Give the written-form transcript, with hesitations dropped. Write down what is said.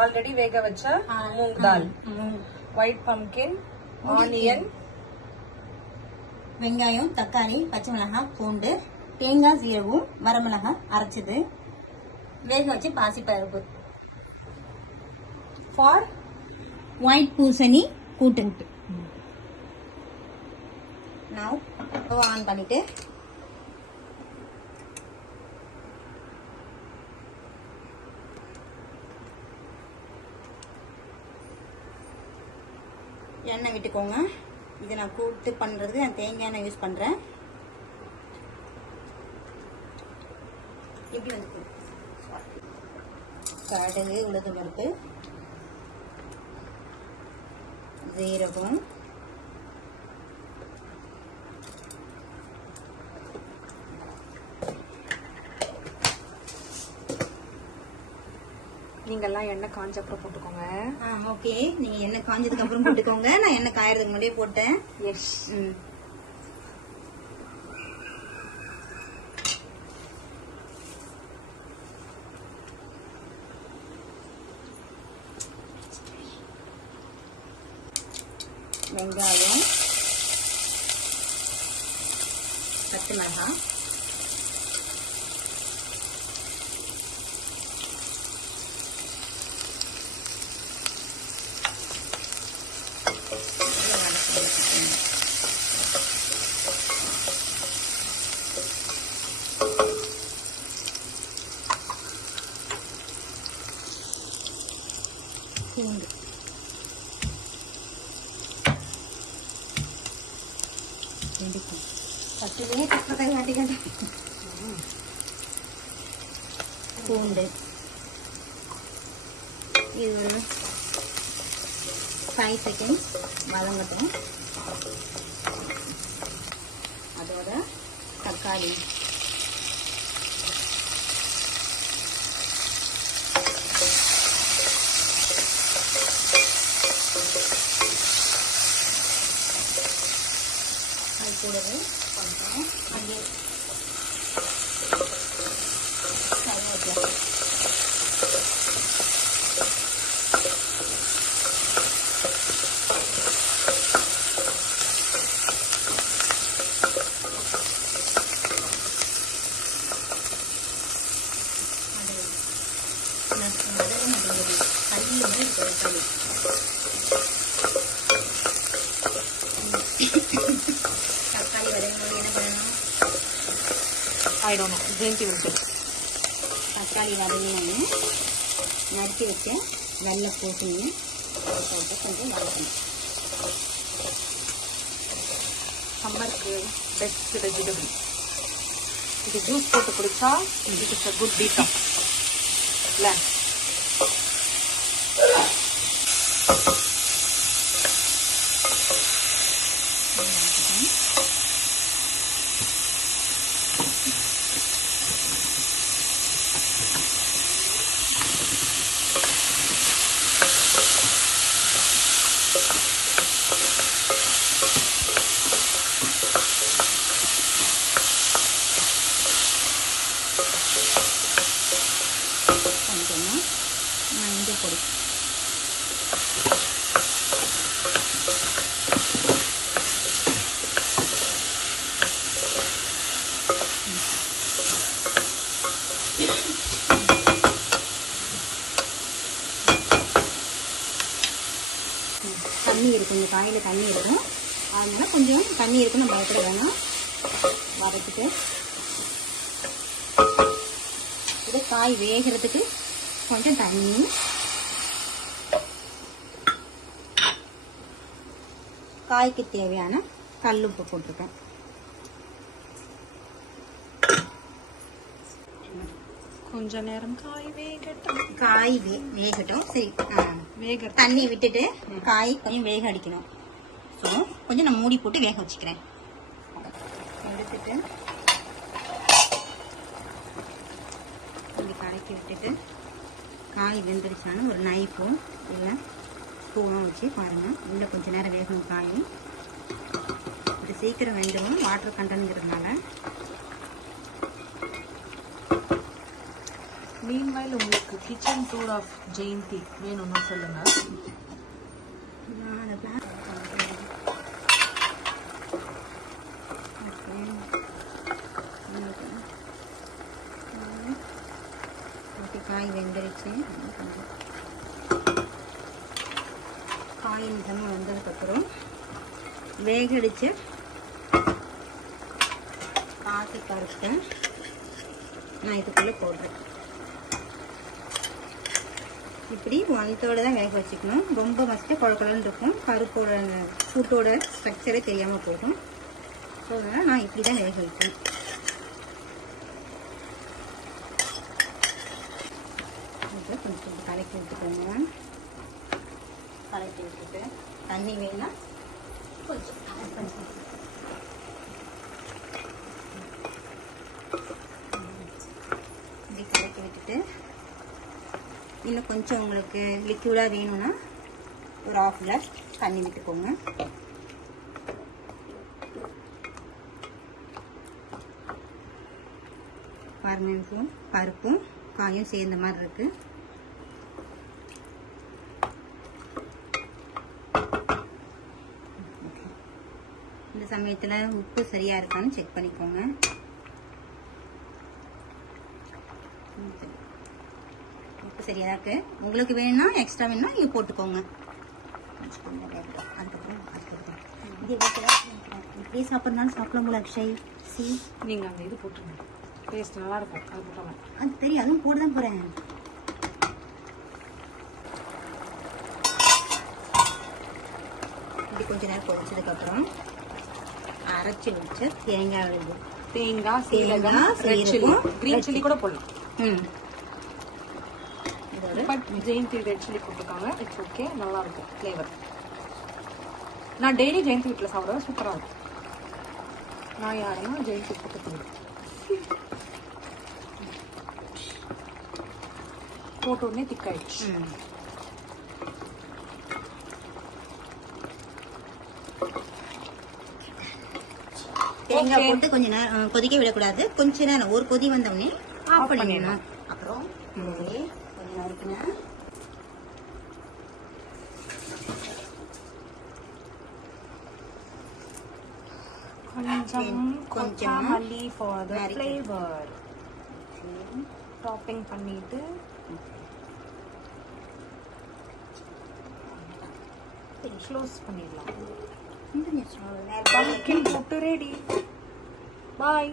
Already வேக வச்ச மூங் தால், white pumpkin, onion, வெங்காயம், தக்காளி, பச்சை மிளகாய், பூண்டு, தேங்காய், சீரகம், வரமிளகாய் அரைச்சது, வேக வச்சு பாசிப்பருப்பு. ஃபார் ஒயிட் பூசணி கூட்டுன்ட்டு. நான் ஆன் பண்ணிட்டு எண்ணெய் விட்டுக்கோங்க. இது நான் கூட்டு பண்றதுக்கு நான் தேங்காய் எண்ணெய் யூஸ் பண்றேன். இப்படி வந்து கடுகு, உளுந்து பருப்பு, ஜீரகம், நீங்கெல்லாம் எண்ணெய் காஞ்ச அப்புறம் போட்டுக்கோங்க. ஓகே, நீங்க எண்ணெய் காஞ்சதுக்கு அப்புறம் போட்டுக்கோங்க. நான் எண்ணெய் காயறதுக்கு முன்னாடியே போட்டேன். எஸ். வெங்காயம், பச்சை மிளகாய், பூண்டு, பத்துலேயே கஷ்டத்தை காட்டிக்கிட்டேன். பூண்டு இது ஒரு 5 செகண்ட்ஸ் வதங்கட்டும். அதோட தக்காளி, அது கூடவே கொஞ்சம் அப்படியே கருவேப்பிலை, தக்காளி வதங்கும்போது என்ன பண்ணணும்? I don't know. Green tea will do. தக்காளி வதங்கினோன்னு நறுக்கி வச்ச வெள்ளை பூசணி போட்டு கொஞ்சம் வதக்கணும். சம்மருக்கு பெஸ்ட் வெஜிடபிள். இது ஜூஸ் போட்டு குடிச்சா இது இஸ் a good detox. இல்ல கொஞ்சமாக மஞ்சள் பொடி, தண்ணி இருக்கும். இந்த காயில் தண்ணி இருக்கும், அதனால கொஞ்சம் தண்ணி இருக்குன்னு பயப்பட வேணாம். வதக்கிட்டு இது காய் வேகிறதுக்கு கொஞ்சம் தண்ணி, காய்க்கு தேவையான கல்லுப்பு போட்டிருக்கேன். கொஞ்ச நேரம் காய் வேகட்டும். காய் வேகட்டும். சரி, தண்ணி விட்டுட்டு காய் கொஞ்சம் வேக அடிக்கணும். ஸோ கொஞ்சம் நான் மூடி போட்டு வேக வச்சுக்கிறேன். எடுத்துட்டு இப்படி கலக்கி விட்டுட்டு காய் வெந்துருச்சான்னு ஒரு நைஃபும் இல்லை ஸ்பூனும் வச்சு பாருங்கள். இன்னும் கொஞ்சம் நேரம் வேகணும். காய் இது சீக்கிரம் வெந்துடும் வாட்டர் கண்டனுங்கிறதுனால. மீன்வைல் உங்களுக்கு கிச்சன் டூர் ஆஃப் ஜெயந்தி வேணும்னு சொல்லுங்க. நான் அதை பிளான் ஓகே. காய் வெந்துருச்சு. காய் நிஜமாக வந்ததுக்கப்புறம் வேகடிச்சு பாசி பருப்பு நான் இதுக்குள்ளே போடுறேன். இப்படி ஒன்றோட தான் வேக வச்சுக்கணும். ரொம்ப ஃபஸ்ட்டு குழக்குழன்னு இருக்கும். பருப்போட கூட்டோட ஸ்ட்ரக்சரே தெரியாமல் போகும். ஸோ அதனால் நான் இப்படி தான் வேக வைக்கணும். இதை கொஞ்சம் கலக்கி விட்டுக்கோங்க. கலக்கி விட்டுட்டு தண்ணி வேணும்னா கொஞ்சம் இப்படி கலக்கி விட்டுட்டு இன்னும் கொஞ்சம் உங்களுக்கு லிக்யூடாக வேணும்னா ஒரு 1/2 கிளாஸ் தண்ணி விட்டுக்கோங்க. பாருங்க, பருப்பும் காயும் சேர்ந்த மாதிரி இருக்கு. இந்த சமயத்தில் உப்பு சரியா இருக்கான்னு செக் பண்ணிக்கோங்க. உப்பு சரியா இருக்கு. உங்களுக்கு வேணும்னா எக்ஸ்ட்ரா வேணும்னா நீங்க போட்டுக்கோங்க. அதுக்கப்புறம் இப்படியே சாப்பிட்றதுனால சாப்பிடலாம் போல அக்ஷய். நீங்க அந்த இது போட்டுருங்க, டேஸ்ட் நல்லா இருக்கும். அது போட்டோம் அது தெரியும், அதுவும் போட்டு தான் போறேன். இப்படி கொஞ்ச நேரம் பொரிச்சதுக்கப்புறம் அரைச்சி வச்ச தேங்காய் விழுது, தேங்காய், சீரகம், ரெட் சில்லி, கிரீன் சில்லி கூட போடலாம். பட் ஜெயந்தி ரெட் சில்லி போட்டிருக்காங்க. இட்ஸ் ஓகே, நல்லா இருக்கும் ஃப்ளேவர். நான் டெய்லி ஜெயந்தி வீட்டில் சாப்பிடுவேன், சூப்பராக இருக்கும். நான் யாருன்னா ஜெயந்தி பக்கத்து போட்ட உடனே திக்காயிடுச்சு. தேங்காய் போட்டு கொஞ்ச நேரம் கொதிக்க விடக்கூடாது. கொஞ்ச நேரம் ஒரு கொதி வந்தோடனே ஆஃப் பண்ணிடணும். அப்புறம் கொஞ்சம் நறுக்கினேன். கொஞ்சம் மல்லி ஃபார் தி ஃப்ளேவர் டாப்பிங் பண்ணிட்டு க்ளோஸ் பண்ணிடலாம். பம்ப்கின் போட்டு ரெடி. பாய்.